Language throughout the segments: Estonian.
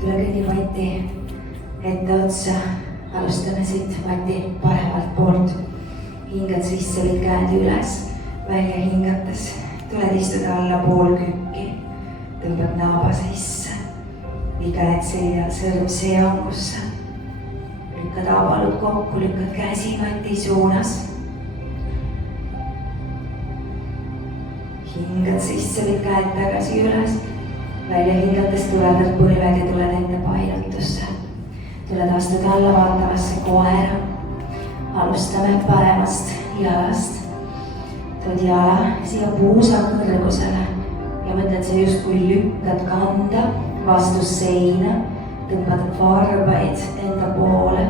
tule kõnni Mati ette otsa. Alustame siit Mati paremalt poolt. Hingad sisse, võid käed üles, välja hingates. Tuled istuda alla pool kükki. Tõmbad naaba sisse. Viid käed seljal, sõrm seangusse. Lükkad avalud kokku, lükkad käsi Mati suunas. Hingad sisse, võid käed tagasi üles. Välja hingates tuledad põlved ja tuled enda painutusse. Tuled astud alla vaatavasse koera. Alustame paremast jalast. Tood jala siia puusa kõrgusele ja mõtled sa justkui lükkad kanda vastu seina. Tõmbad varbaid enda poole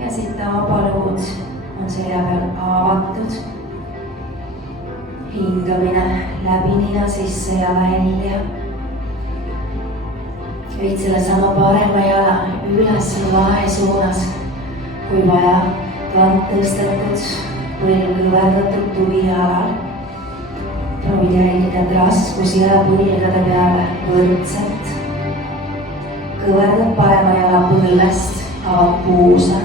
ja siit naabaluud on selja peal avatud. Hingamine läbi nina sisse ja välja. Võid selle sama parema jala üles lae suunas, kui vaja. Kant tõstetud, põlv kõverdatud tuvi jalal. Proovid jälgida, et raskus jääb põlgade peale võrdselt. Kõverdad parema jala põlvest, avad puusa.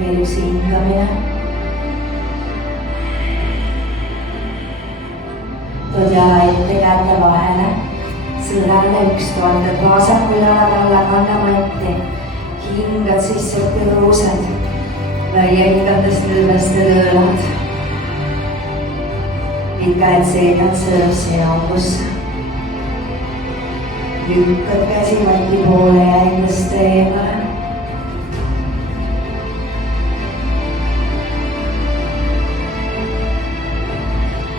Veel üks hingamine. Tood jala ette kätte vahele, sõrale üks toetad vasaku jalad alla, kanna Mati. Hingad sisse tõused, välja hingates lõvest lõõlad. Viid käed seljad sõrm seangusse. Lükkad käsi Mati poole ja endast eemale.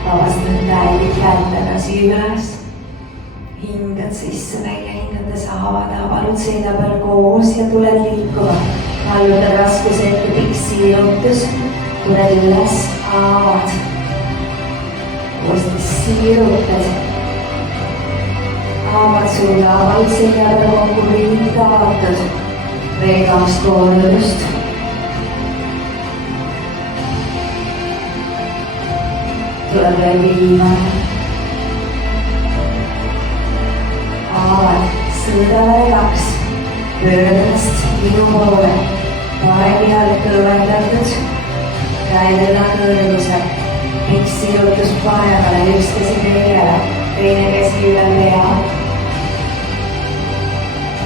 Avastad käed tagasi üles. Hingad sisse, välja hingates avalud selja peal koos ja tuled liikuma. Allutad raskuse ette pikk siirutus. Tuled üles, avad. Uuesti siirutad. Avad sulle aval selja peal kokku ringid avatud. Veel 2 kordust. Tuleb veel viimane. Avad sõõdale 2. Pöördast minu poole. Parem jalg kõverdatud. Käed õla kõrgusel. Pikk sirutus paremale, üks käsi kõigele. Teine käsi üle pea.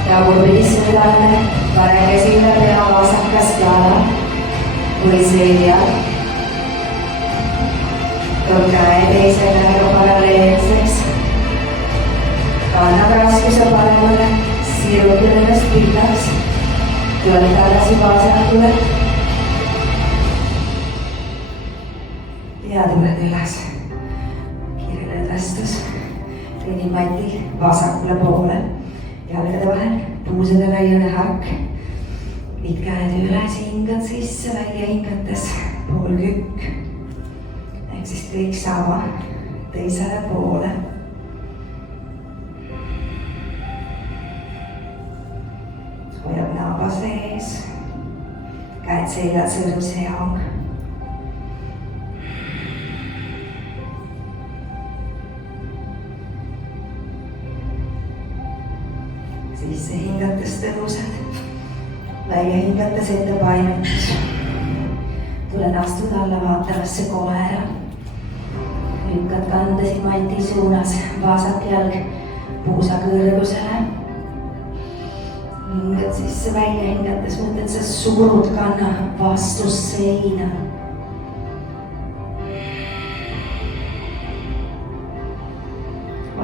Tagurpidi sõõdale. Parem käsi üle pea, vasakas jala. Või seljal. Tood käe teise käega paralleelseks. Kannab raskuse paremale, sirutad ennast pillaks. Tuled tagasi vasakule. Ja tuled üles. Kiire lõdvestus. Kõnni Mati vasakule poole. Jalgade vahel, puusade laiune hakk. Viid käed üles, hingad sisse, välja hingates pool kükk. Ehk siis kõik sama teisele poole. Hoiab naaba sees. Käed seljad, sõrm seang. Sisse hingates tõused. Välja hingates ette painutus. Tuled astud alla vaatavasse koera. Lükkad kandasid Mati suunas, vasak jalg puusa kõrgusele. Hingad sisse, välja hingates, mõtled sa surud kanna vastu seina.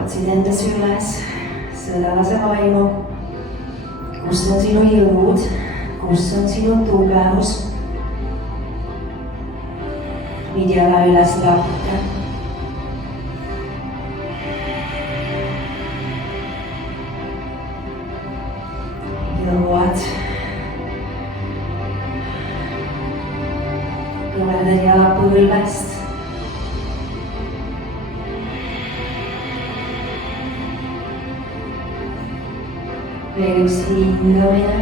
Otsid endas üles, sõdalase vaimu. Kus on sinu jõud, kus on sinu tugevus? Viid jala üles lakke. Jõuad. Kõverdad jala põlvest. Veel üks hingamine.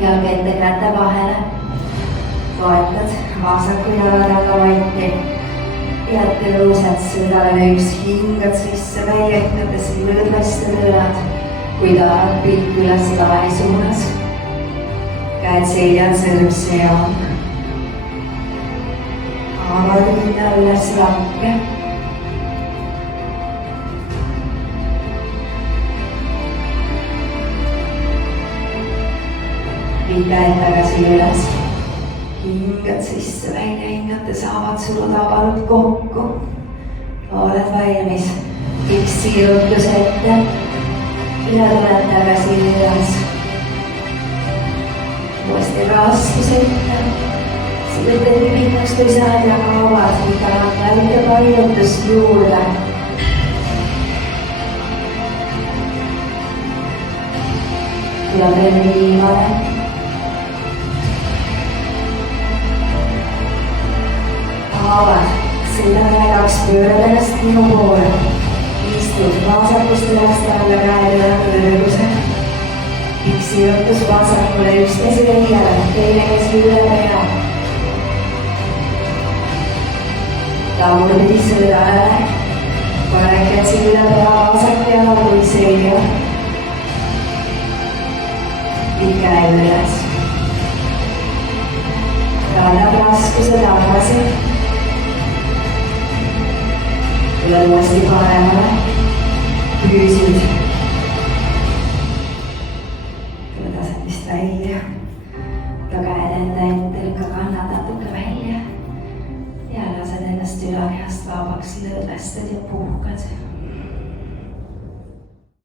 Jalg ette käte vahele. Toetad vasaku jala taga vatti. Pead tõusad südale üks, hingad sisse väietades lõdvestad õlad, kui taarad pilk üles taevani suunas. Käed seljad sõrmsi ja avad rinda üles lakke. Viid käed tagasi üles. Hingad sisse välja, hingates avad surutabalud kokku. Oled valmis. Üks siirutus ette. Ja tuled tagasi üles. Uuesti raskus ette. Siirutad ümitaks kui saad ja kaavad. Iganad väike painutus juurde. Tuleb veel viimane. Haavad, südame kaks pöörad ennast minu poole. Istud vasakust ülest alla käed üle kõrguse. Üks sirutus vasakule, üks käsi õigele, teine käsi üle pea. Tagurpidi sõdale. Parem käsi üle pea, vasak jala kui selja. Viid käe üles. Kannab raskuse tagasi. Tuled uuesti paremale. Püüsid. Tuled asendist välja. Võta käed enda ette, lükka kannad natuke välja. Ja lased ennast ülakehast vabaks, lõdvestad ja puhkad.